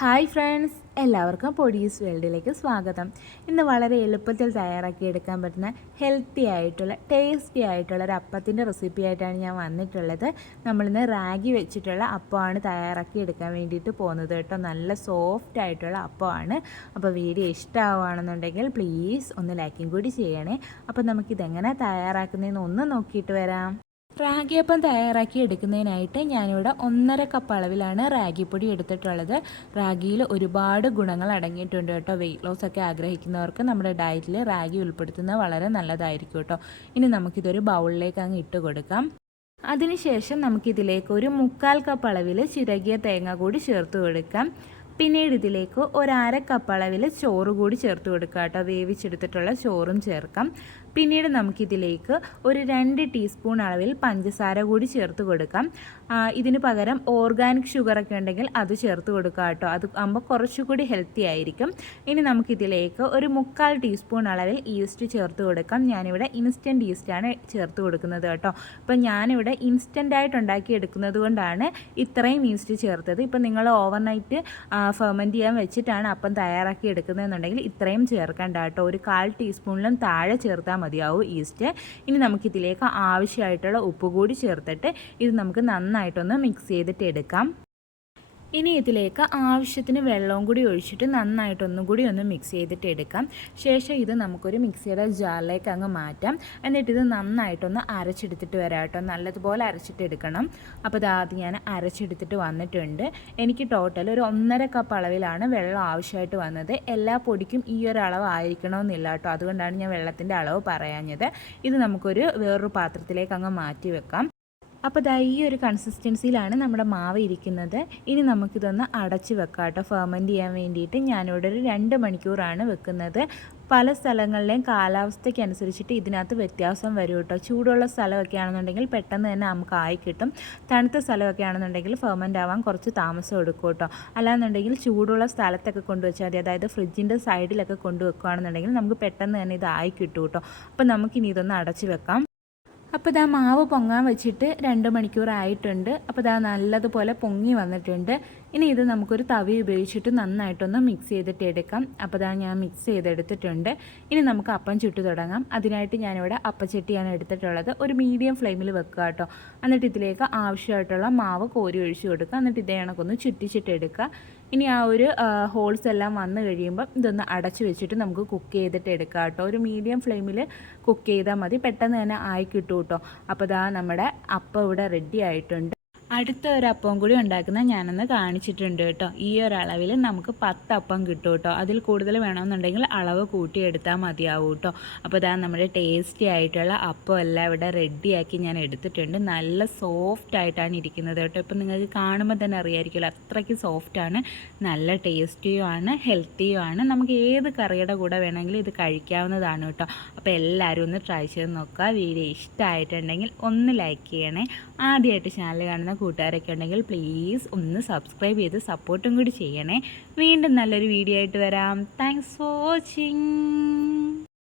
Hi friends, എല്ലാവർക്കും പൊടീസ് വേൾഡിലേക്ക് സ്വാഗതം. ഇന്ന് വളരെ എളുപ്പത്തിൽ തയ്യാറാക്കിയെടുക്കാൻ പറ്റുന്ന ഹെൽത്തി ആയിട്ടുള്ള ടേസ്റ്റി ആയിട്ടുള്ള ഒരു അപ്പത്തിൻ്റെ റെസിപ്പി ആയിട്ടാണ് ഞാൻ വന്നിട്ടുള്ളത്. നമ്മളിന്ന് റാഗി വെച്ചിട്ടുള്ള അപ്പമാണ് തയ്യാറാക്കിയെടുക്കാൻ വേണ്ടിയിട്ട് പോകുന്നത് കേട്ടോ. നല്ല സോഫ്റ്റ് ആയിട്ടുള്ള അപ്പമാണ്. അപ്പോൾ വീഡിയോ ഇഷ്ടമാവുകയാണെന്നുണ്ടെങ്കിൽ പ്ലീസ് ഒന്ന് ലൈക്കും കൂടി ചെയ്യണേ. അപ്പോൾ നമുക്കിതെങ്ങനെ തയ്യാറാക്കുന്നതെന്ന് ഒന്ന് നോക്കിയിട്ട് വരാം. റാഗിയപ്പം തയ്യാറാക്കി എടുക്കുന്നതിനായിട്ട് ഞാനിവിടെ 1.5 കപ്പ് അളവിലാണ് റാഗിപ്പൊടി എടുത്തിട്ടുള്ളത്. റാഗിയിൽ ഒരുപാട് ഗുണങ്ങൾ അടങ്ങിയിട്ടുണ്ട് കേട്ടോ. വെയിറ്റ് ലോസ് ഒക്കെ ആഗ്രഹിക്കുന്നവർക്ക് നമ്മുടെ ഡയറ്റിൽ റാഗി ഉൾപ്പെടുത്തുന്നത് വളരെ നല്ലതായിരിക്കും കേട്ടോ. ഇനി നമുക്കിതൊരു ബൗളിലേക്ക് അങ്ങ് ഇട്ട് കൊടുക്കാം. അതിനുശേഷം നമുക്കിതിലേക്ക് ഒരു 1/4 കപ്പ് അളവിൽ ചിരകിയ തേങ്ങ കൂടി ചേർത്ത് കൊടുക്കാം. പിന്നീട് ഇതിലേക്ക് 1/2 കപ്പ് അളവിൽ ചോറ് കൂടി ചേർത്ത് കൊടുക്കുക കേട്ടോ. വേവിച്ചെടുത്തിട്ടുള്ള ചോറും ചേർക്കാം. പിന്നീട് നമുക്കിതിലേക്ക് ഒരു 2 ടീസ്പൂൺ അളവിൽ പഞ്ചസാര കൂടി ചേർത്ത് കൊടുക്കാം. ഇതിന് പകരം ഓർഗാനിക് ഷുഗറൊക്കെ ഉണ്ടെങ്കിൽ അത് ചേർത്ത് കൊടുക്കുക കേട്ടോ. അത് ആകുമ്പോൾ കുറച്ചുകൂടി ഹെൽത്തി ആയിരിക്കും. ഇനി നമുക്കിതിലേക്ക് ഒരു 1/4 ടീസ്പൂൺ അളവിൽ ഈസ്റ്റ് ചേർത്ത് കൊടുക്കാം. ഞാനിവിടെ ഇൻസ്റ്റൻറ്റ് ഈസ്റ്റാണ് ചേർത്ത് കൊടുക്കുന്നത് കേട്ടോ. ഇപ്പം ഞാനിവിടെ ഇൻസ്റ്റൻ്റായിട്ട് ഉണ്ടാക്കിയെടുക്കുന്നത് കൊണ്ടാണ് ഇത്രയും ഈസ്റ്റ് ചേർത്തത്. ഇപ്പം നിങ്ങൾ ഓവർനൈറ്റ് ഫെർമെൻറ്റ് ചെയ്യാൻ വെച്ചിട്ടാണ് അപ്പം തയ്യാറാക്കി എടുക്കുന്നതെന്നുണ്ടെങ്കിൽ ഇത്രയും ചേർക്കേണ്ട കേട്ടോ. ഒരു 1/4 ടീസ്പൂണിലും താഴെ ചേർത്താൽ മതിയാവും ഈസ്റ്റ്. ഇനി നമുക്കിതിലേക്ക് ആവശ്യമായിട്ടുള്ള ഉപ്പ് കൂടി ചേർത്തിട്ട് ഇത് നമുക്ക് നന്നായിട്ടൊന്ന് മിക്സ് ചെയ്തിട്ട് എടുക്കാം. ഇനി ഇതിലേക്ക് ആവശ്യത്തിന് വെള്ളവും കൂടി ഒഴിച്ചിട്ട് നന്നായിട്ടൊന്നും കൂടി ഒന്ന് മിക്സ് ചെയ്തിട്ട് എടുക്കാം. ശേഷം ഇത് നമുക്കൊരു മിക്സിയുടെ ജാറിലേക്ക് അങ്ങ് മാറ്റാം. എന്നിട്ട് ഇത് നന്നായിട്ടൊന്ന് അരച്ചെടുത്തിട്ട് വരാം കേട്ടോ. നല്ലതുപോലെ അരച്ചിട്ട് എടുക്കണം. അപ്പോൾ ഇതാദ്യം ഞാൻ അരച്ചെടുത്തിട്ട് വന്നിട്ടുണ്ട്. എനിക്ക് ടോട്ടൽ ഒരു 1.5 കപ്പ് അളവിലാണ് വെള്ളം ആവശ്യമായിട്ട് വന്നത്. എല്ലാ പൊടിക്കും ഈ ഒരു അളവ് ആയിരിക്കണമെന്നില്ല കേട്ടോ. അതുകൊണ്ടാണ് ഞാൻ വെള്ളത്തിൻ്റെ അളവ് പറയാഞ്ഞത്. ഇത് നമുക്കൊരു വേറൊരു പാത്രത്തിലേക്ക് അങ്ങ് മാറ്റി വെക്കാം. അപ്പോൾ ദാ ഈ ഒരു കൺസിസ്റ്റൻസിയിലാണ് നമ്മുടെ മാവ് ഇരിക്കുന്നത്. ഇനി നമുക്കിതൊന്ന് അടച്ച് വെക്കാം കേട്ടോ. ഫെർമെൻറ്റ് ചെയ്യാൻ വേണ്ടിയിട്ട് ഞാനിവിടെ ഒരു 2 മണിക്കൂറാണ് വെക്കുന്നത്. പല സ്ഥലങ്ങളിലെയും കാലാവസ്ഥയ്ക്ക് അനുസരിച്ചിട്ട് ഇതിനകത്ത് വ്യത്യാസം വരും കേട്ടോ. ചൂടുള്ള സ്ഥലമൊക്കെ ആണെന്നുണ്ടെങ്കിൽ പെട്ടെന്ന് തന്നെ നമുക്ക് ആയി കിട്ടും. തണുത്ത സ്ഥലമൊക്കെ ആണെന്നുണ്ടെങ്കിൽ ഫെർമെൻ്റ് ആവാൻ കുറച്ച് താമസം എടുക്കും കേട്ടോ. അല്ലാന്നുണ്ടെങ്കിൽ ചൂടുള്ള സ്ഥലത്തൊക്കെ കൊണ്ടുവച്ചാൽ മതി. അതായത് ഫ്രിഡ്ജിൻ്റെ സൈഡിലൊക്കെ കൊണ്ടുവെക്കുകയാണെന്നുണ്ടെങ്കിൽ നമുക്ക് പെട്ടെന്ന് തന്നെ ഇത് ആയി കിട്ടും കേട്ടോ. അപ്പോൾ നമുക്കിനി ഇതൊന്ന് അടച്ച് വെക്കാം. അപ്പോൾ ഇതാ മാവ് പൊങ്ങാൻ വെച്ചിട്ട് 2 മണിക്കൂറായിട്ടുണ്ട്. അപ്പോൾ ഇതാ നല്ലതുപോലെ പൊങ്ങി വന്നിട്ടുണ്ട്. ഇനി ഇത് നമുക്കൊരു തവി ഉപയോഗിച്ചിട്ട് നന്നായിട്ടൊന്ന് മിക്സ് ചെയ്തിട്ട് എടുക്കാം. അപ്പോൾ ഇതാ ഞാൻ മിക്സ് ചെയ്തെടുത്തിട്ടുണ്ട്. ഇനി നമുക്ക് അപ്പം ചുട്ട് തുടങ്ങാം. അതിനായിട്ട് ഞാനിവിടെ അപ്പച്ചട്ടിയാണ് എടുത്തിട്ടുള്ളത്. ഒരു മീഡിയം ഫ്ലെയിമിൽ വെക്കുക കേട്ടോ. എന്നിട്ട് ഇതിലേക്ക് ആവശ്യമായിട്ടുള്ള മാവ് കോരി ഒഴിച്ച് കൊടുക്കുക. എന്നിട്ട് ഇതേ കണക്കൊന്ന് ചുറ്റിച്ചിട്ടെടുക്കുക. ഇനി ആ ഒരു ഹോൾസ് എല്ലാം വന്നു കഴിയുമ്പോൾ ഇതൊന്ന് അടച്ച് വെച്ചിട്ട് നമുക്ക് കുക്ക് ചെയ്തിട്ട് എടുക്കാം കേട്ടോ. ഒരു മീഡിയം ഫ്ലെയിമിൽ കുക്ക് ചെയ്താൽ മതി. പെട്ടെന്ന് തന്നെ ആയി കിട്ടും കേട്ടോ. അപ്പോൾ ഇതാ നമ്മുടെ അപ്പം ഇവിടെ റെഡി ആയിട്ടുണ്ട്. അടുത്ത ഒരു അപ്പവും കൂടി ഉണ്ടാക്കുന്ന ഞാനൊന്ന് കാണിച്ചിട്ടുണ്ട് കേട്ടോ. ഈ ഒരു അളവിൽ നമുക്ക് 10 അപ്പം കിട്ടും കേട്ടോ. അതിൽ കൂടുതൽ വേണമെന്നുണ്ടെങ്കിൽ അളവ് കൂട്ടിയെടുത്താൽ മതിയാവും കേട്ടോ. അപ്പോൾ ഇതാ നമ്മുടെ ടേസ്റ്റി ആയിട്ടുള്ള അപ്പം എല്ലാം ഇവിടെ റെഡിയാക്കി ഞാൻ എടുത്തിട്ടുണ്ട്. നല്ല സോഫ്റ്റ് ആയിട്ടാണ് ഇരിക്കുന്നത് കേട്ടോ. ഇപ്പം നിങ്ങൾക്ക് കാണുമ്പോൾ തന്നെ അറിയാമായിരിക്കുമല്ലോ, അത്രയ്ക്ക് സോഫ്റ്റാണ്. നല്ല ടേസ്റ്റിയുമാണ്, ഹെൽത്തിയുമാണ്. നമുക്ക് ഏത് കറിയുടെ കൂടെ വേണമെങ്കിലും ഇത് കഴിക്കാവുന്നതാണ് കേട്ടോ. അപ്പോൾ എല്ലാവരും ഒന്ന് ട്രൈ ചെയ്ത് നോക്കുക. വീഡിയോ ഇഷ്ടമായിട്ടുണ്ടെങ്കിൽ ഒന്ന് ലൈക്ക് ചെയ്യണേ. ആദ്യമായിട്ട് ചാനൽ കാണുന്ന കൂട്ടുകാരൊക്കെ ഉണ്ടെങ്കിൽ പ്ലീസ് ഒന്ന് സബ്സ്ക്രൈബ് ചെയ്ത് സപ്പോർട്ടും കൂടി ചെയ്യണേ. വീണ്ടും നല്ലൊരു വീഡിയോ ആയിട്ട് വരാം. Thanks for watching.